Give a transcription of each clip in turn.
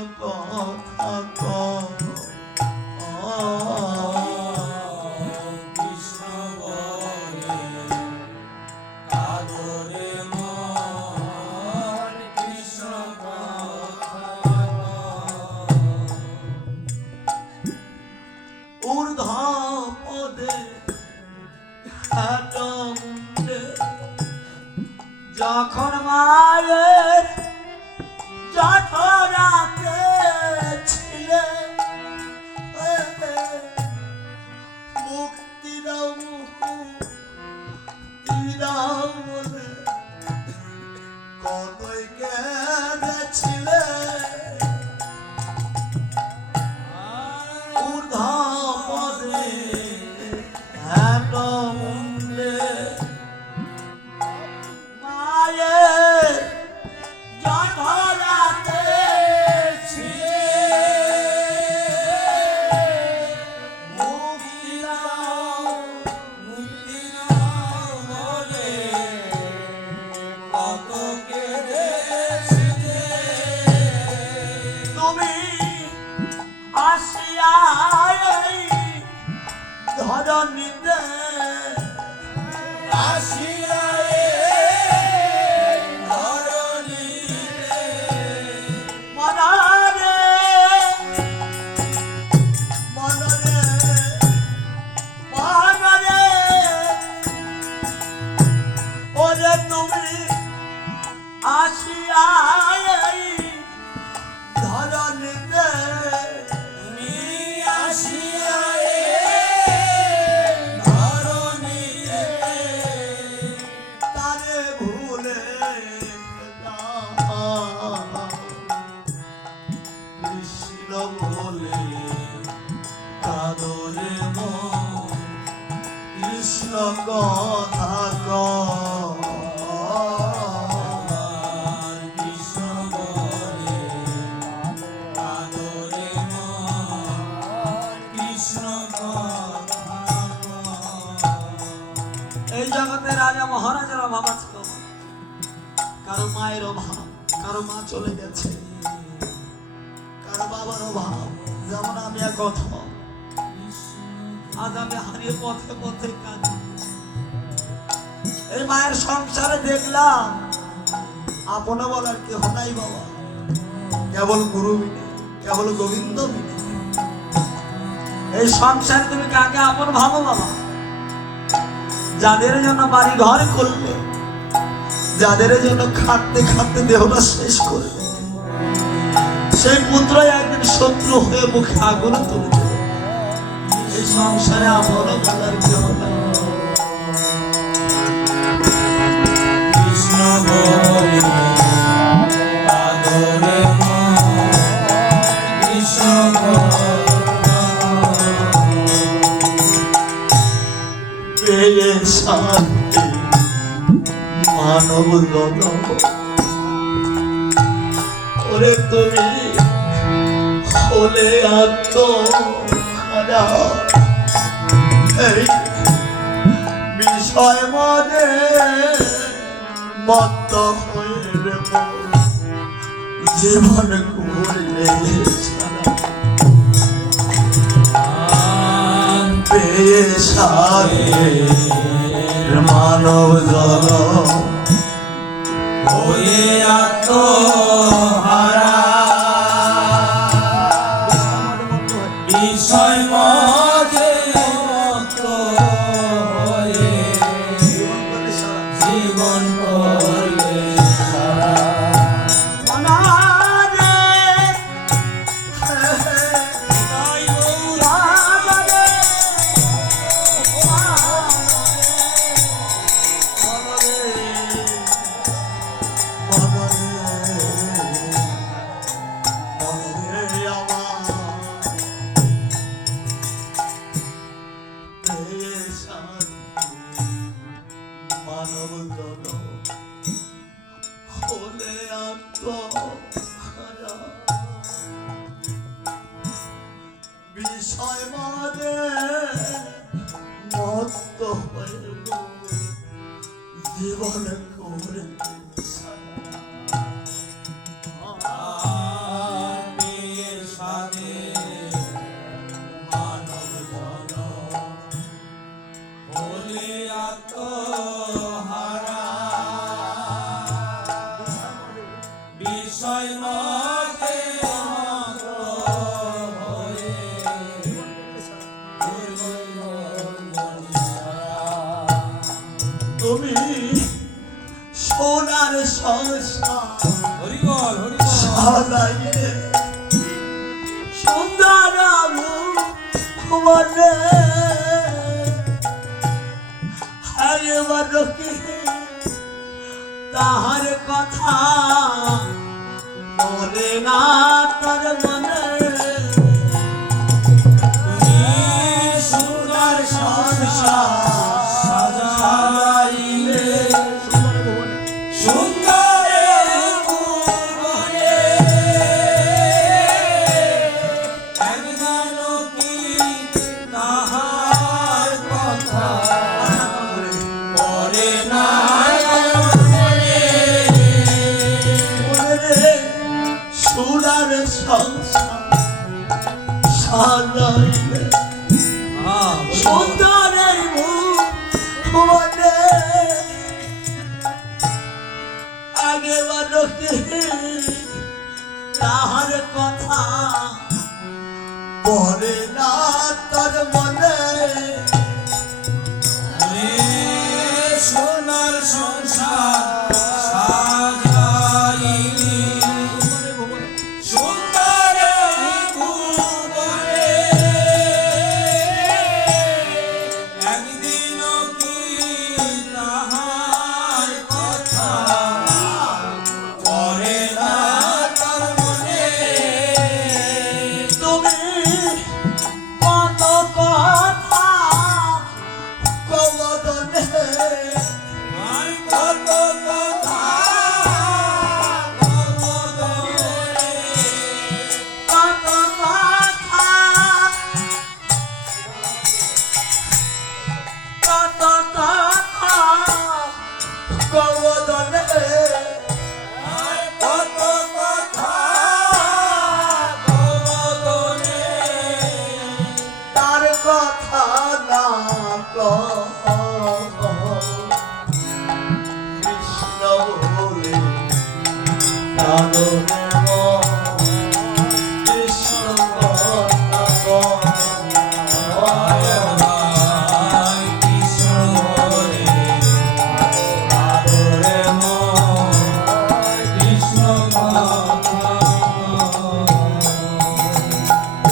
কৃষ্ণ ধরণীতে আসিয়া কথা এই জগতে রাজা মহারাজার অভাব আছে কারও মায়ের অভাব কারও মা চলে গেছে কারও বাবার অভাব যেমন আমি এক কথা আজ আমি হারিয়ে পথে পথে কাঁদি এই মায়ের সংসারে দেখলাম আপন বলার কেহ নাই বাবা। কেবল গুরু মিনে কেবল গোবিন্দ মিনে এই সংসারে তুমি কাকে আপন ভাবো বাবা? যাদের জন্য বাড়ি ঘর করলে যাদের জন্য খাটতে খাটতে দেহটা শেষ করবে, সেই পুত্র একদিন শত্রু হয়ে মুখে আগুন তুলে দেবে। এই সংসারে আপন বলার কেউ নাই। মানব ওরে তুমি হলে আত্মহারা বিষয় মনে মত জীবন ঘুরলে পেয়ে সারে মানব জল হয়ে আত্ম জীবন করে তাহার কথা বলে না তোর সুন্দরের মনে আগে বাদকে তাহার কথা পরে না তোর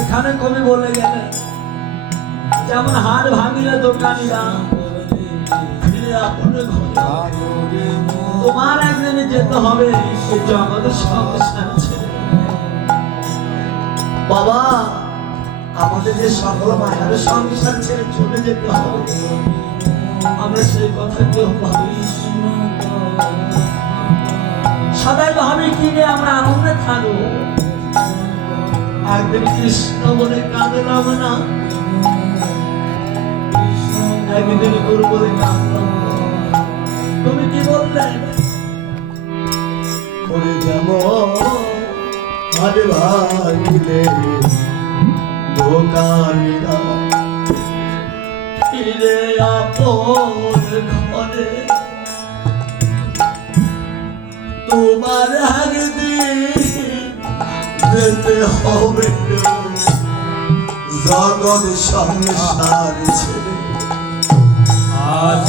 এখানে কবি বলে গেলেন যেমন হাড় ভাঙিলে দোকানিরা ফিরে আপনে ঘরে। তোমার একদিনে যেতে হবে এই জগতের সংসার। বাবা, আমাদের যে সকল মায়ের সংসার ছেড়ে চলে যেতে হবে, আমরা সেই কথা কেউ ভাবি সদাই ভাবি, কি যে আমরা আনন্দে থাকব। একদিন কৃষ্ণ বলে কাঁদলাম না। একদিন গুরু বলে কাঁদলাম তুমি কি বললে? করে যেমন হাত ফিরে আপন ঘরে। তোমার যেতে হবে জগৎ সংসার ছেড়ে। আজ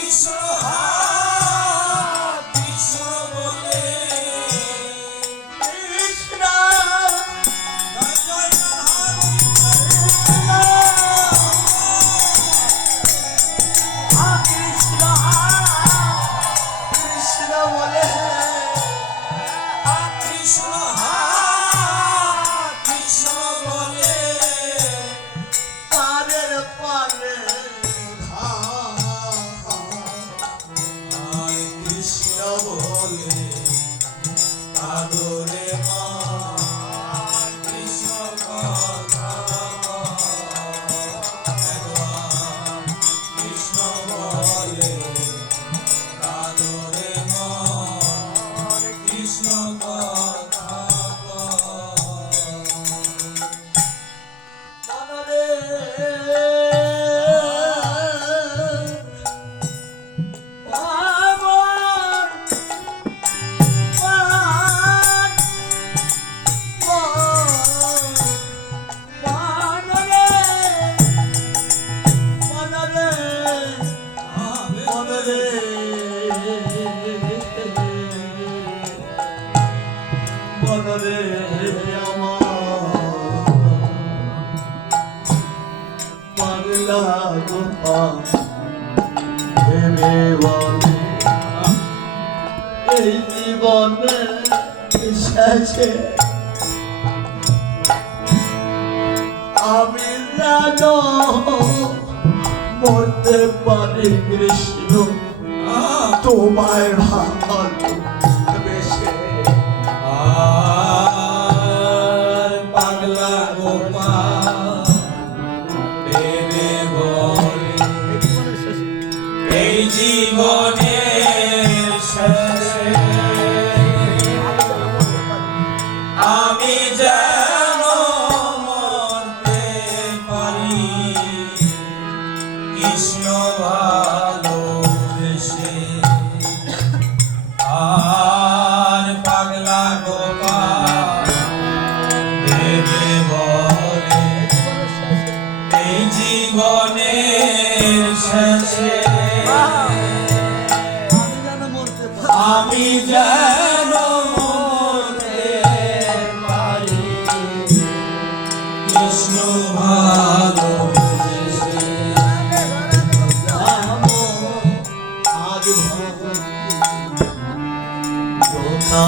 so hard এই জীবনে শেষে আমি যেন মরতে পারি কৃষ্ণ। তোমায় ভাব 你在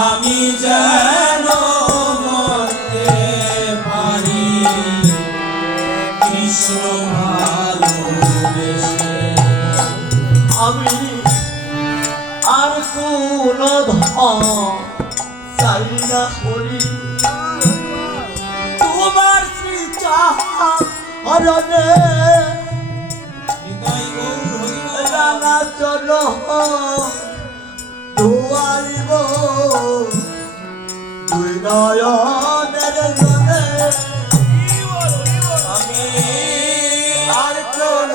আমি যেন মরতে কৃষ্ণ আমি আর কোন চাই না তোমার শ্রী চাহা চল দুয়ারিব দুই নয়নের জলে আমি আর কোন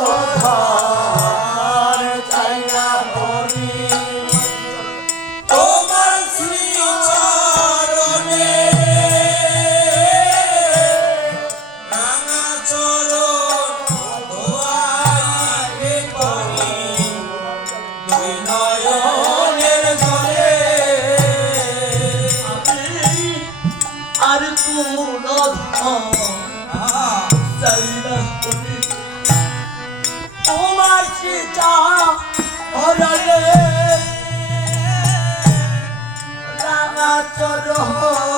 সম্পদ